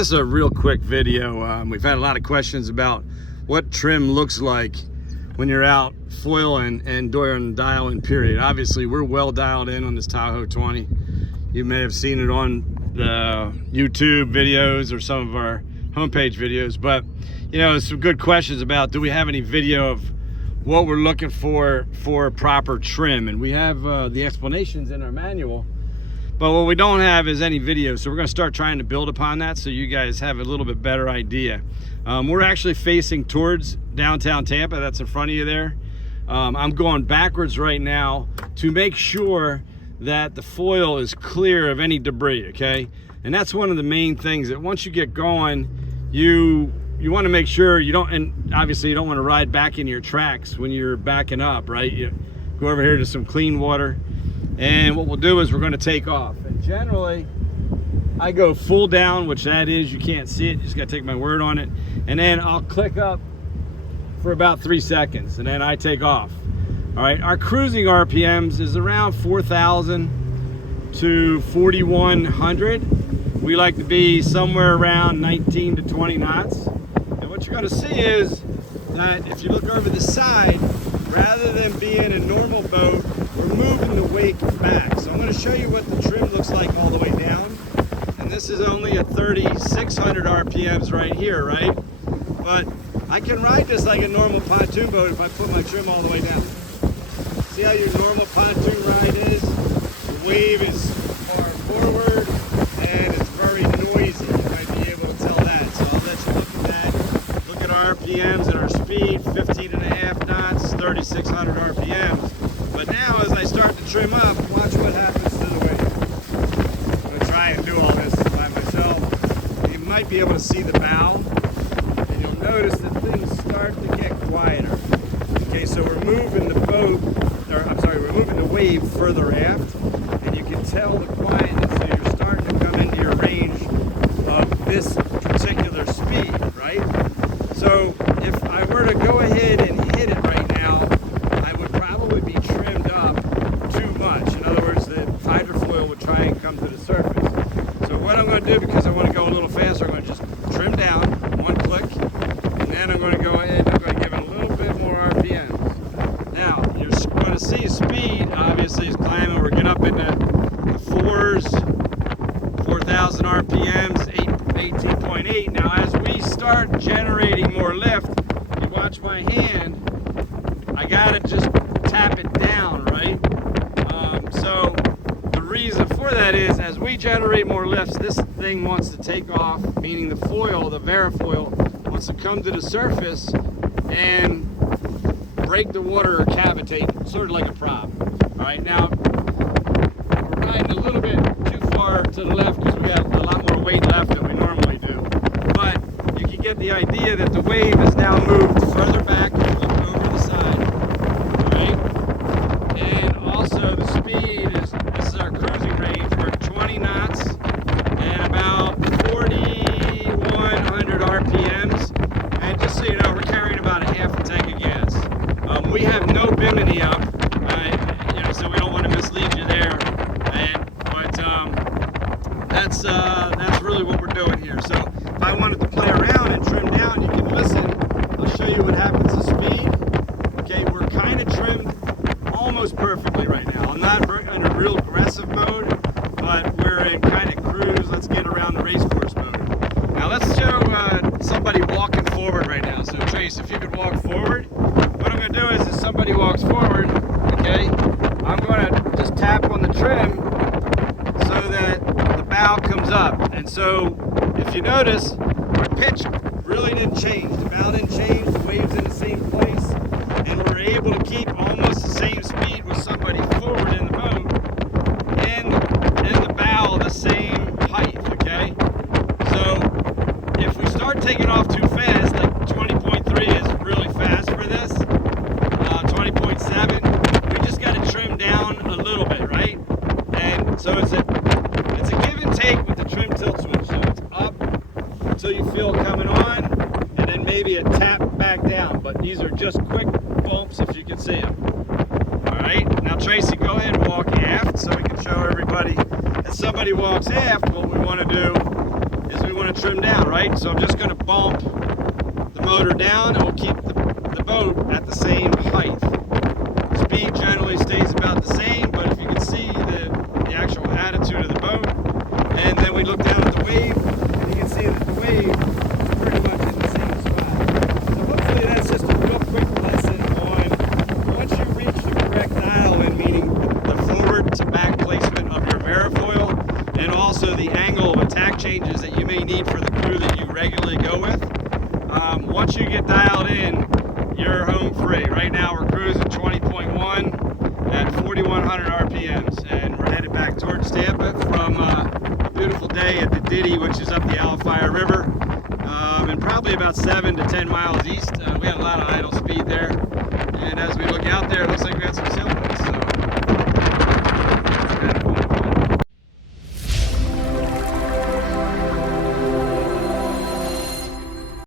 This is a real quick video. We've had a lot of questions about what trim looks like when you're out foiling and during dial-in period. Obviously, we're well dialed in on this Tahoe 20. You may have seen it on the YouTube videos or some of our homepage videos, but you know, some good questions about, do we have any video of what we're looking for proper trim? And we have the explanations in our manual, but what we don't have is any video. So we're going to start trying to build upon that so you guys have a little bit better idea. We're actually facing towards downtown Tampa. That's in front of you there. I'm going backwards right now to make sure that the foil is clear of any debris, okay? And that's one of the main things, that once you get going, you want to make sure you don't, and obviously you don't want to ride back in your tracks when you're backing up, right? You go over here to some clean water, and what we'll do is we're going to take off. And generally, I go full down, which that is, you can't see it, you just got to take my word on it. And then I'll click up for about 3 seconds, and then I take off. All right, our cruising RPMs is around 4,000 to 4,100. We like to be somewhere around 19 to 20 knots. And what you're going to see is that if you look over the side, rather than being a normal boat, we're moving the wake back. So I'm going to show you what the trim looks like all the way down. And this is only at 3,600 RPMs right here, right? But I can ride this like a normal pontoon boat if I put my trim all the way down. See how your normal pontoon ride is? The wave is far forward and it's very noisy. You might be able to tell that. So I'll let you look at that. Look at our RPMs and our speed, 15.5 knots, 3,600 RPMs. But now as I start to trim up, watch what happens to the wave. I'm going to try and do all this by myself. You might be able to see the bow, and you'll notice that things start to get quieter. Okay, so we're moving the boat, or I'm sorry, we're moving the wave further aft, and you can tell the quietness, so you're starting to come into your range of this particular speed, right? So if I were to go ahead and hit it right now, I would probably be trimmed up too much. In other words, the hydrofoil would try and come to the surface. So what I'm going to do, because I want to go a little faster, I'm going to just trim down, one click, and then I'm going to go ahead and I'm going to give it a little bit more RPMs. Now, you're going to see speed, obviously, is climbing. We're getting up into the 4,000 RPMs, 18.8. Now, as we start generating more lift, you watch my hand, I got to just tap it down, right? So the reason for that is, as we generate more lifts, this thing wants to take off, meaning the foil, the VARA foil, wants to come to the surface and break the water or cavitate, sort of like a prop. All right, now we're riding a little bit too far to the left because we got a lot more weight left than we normally do. But you can get the idea that the wave has now moved further back and looking over the side. All right, and also the speed is, this is our cruising range. We're at 20 knots and about 4,100 RPMs. And just so you know, we're carrying about a half a tank of gas. We have no bimini up, you know, so we don't want to mislead you there. But that's really what we're doing here. So if I wanted to play around and trim down, you can listen. I'll show you what happens to speed. Okay, we're kind of trimmed almost perfectly right now. I'm not in a real aggressive mode, but we're in kind of cruise. Let's get around the race course mode. Now let's show somebody walking forward right now. So Trace, if you could walk forward. What I'm going to do is, as somebody walks forward, okay, I'm going to just tap on the trim so that the bow comes up. And so if you notice, our pitch really didn't change. The bow didn't change, the wave's in the same place, and we're able to keep almost the same speed with somebody forward in the boat and the bow the same height, okay? So if we start taking off too fast, like 20.3 is really fast for this, 20.7, we just got to trim down a little bit, right? And so it's a give and take with the trim tilt switch. So it's up until you feel coming on, and then maybe a tap back down. But these are just quick bumps if you can see them. All right, now Tracy, go ahead and walk aft so we can show everybody. As somebody walks aft, what we want to do is we want to trim down, right? So I'm just going to bump the motor down, and we'll keep the boat at the same height. Speed generally stays about the same, but if you can see the actual attitude of the boat, and then we look down at the wave, and you can see that the wave is pretty much in the same spot. So hopefully that's just a real quick lesson on once you reach the correct dial in, meaning the forward to back placement of your VARA foil, and also the angle of attack changes that you may need for the crew that you regularly go with. Once you get dialed in, you're home free. Right now we're cruising 20.1 at 4,100 RPMs, and we're headed back towards Tampa from a beautiful day at the Diddy, which is up the Alafia River, and probably about 7 to 10 miles east. We had a lot of idle speed there, and as we look out there, it looks like we had some